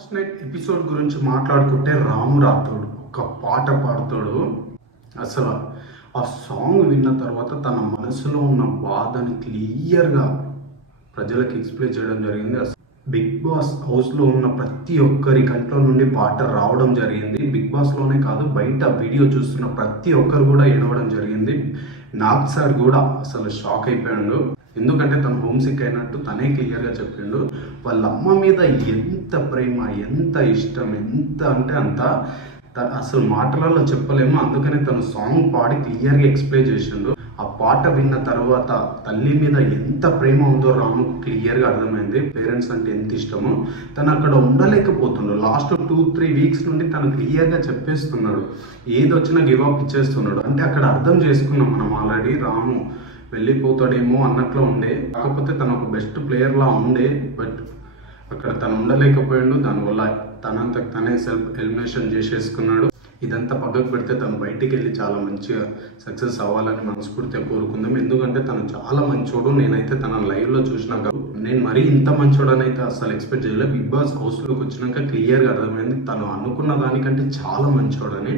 Last night episode గురించి మాట్లాడుకుంటే రాము రాథోడ్ ఒక పాట పాడుతాడు. అసలు ఆ సాంగ్ విన్న తర్వాత తన మనసులో ఉన్న బాధని క్లియర్గా ప్రజలకు ఎక్స్ప్లెయిన్ చేయడం జరిగింది. అసలు బిగ్ బాస్ హౌస్లో ఉన్న ప్రతి ఒక్కరి కంట్లో నుండి పాట రావడం జరిగింది. బిగ్ బాస్లోనే కాదు, బయట వీడియో చూస్తున్న ప్రతి ఒక్కరు కూడా ఏడవడం జరిగింది. నాగ్ సార్ కూడా అసలు షాక్ అయిపోయాడు. ఎందుకంటే తను హోమ్ సిక్ అయినట్టు తనే క్లియర్గా చెప్పిండు. వాళ్ళ అమ్మ మీద ఎంత ప్రేమ, ఎంత ఇష్టం, ఎంత అంటే అంత అసలు మాటలలో చెప్పలేము. అందుకనే తను సాంగ్ పాడి క్లియర్గా ఎక్స్ప్లెయిన్ చేసిండు. ఆ పాట విన్న తర్వాత తల్లి మీద ఎంత ప్రేమ ఉందో రాముకు క్లియర్గా అర్థమైంది. పేరెంట్స్ అంటే ఎంత ఇష్టమో తను అక్కడ ఉండలేకపోతుండు. లాస్ట్ 2-3 వీక్స్ నుండి తను క్లియర్గా చెప్పేస్తున్నాడు. ఏది వచ్చినా గివ్ అప్ ఇచ్చేస్తున్నాడు. అంటే అక్కడ అర్థం చేసుకున్నాం మనం ఆల్రెడీ. రాము వెళ్ళిపోతాడేమో అన్నట్లు ఉండే, కాకపోతే తను ఒక బెస్ట్ ప్లేయర్లా ఉండే. బట్ అక్కడ తను ఉండలేకపోయాడు. దానివల్ల తనంతకు తనే సెల్ఫ్ ఎలిమినేషన్ చేసేసుకున్నాడు. ఇదంతా పక్కకు పెడితే తను బయటికి వెళ్ళి చాలా మంచిగా సక్సెస్ అవ్వాలని మనస్ఫూర్తిగా కోరుకుందాం. ఎందుకంటే తను చాలా మంచోడు. నేనైతే తన లైవ్లో చూసినాక నేను మరీ ఇంత మంచోడని అయితే అసలు ఎక్స్పెక్ట్ చేయలేదు. బిగ్ బాస్ హౌస్లోకి వచ్చినాక క్లియర్గా అర్థమైంది తను అనుకున్న దానికంటే చాలా మంచోడని.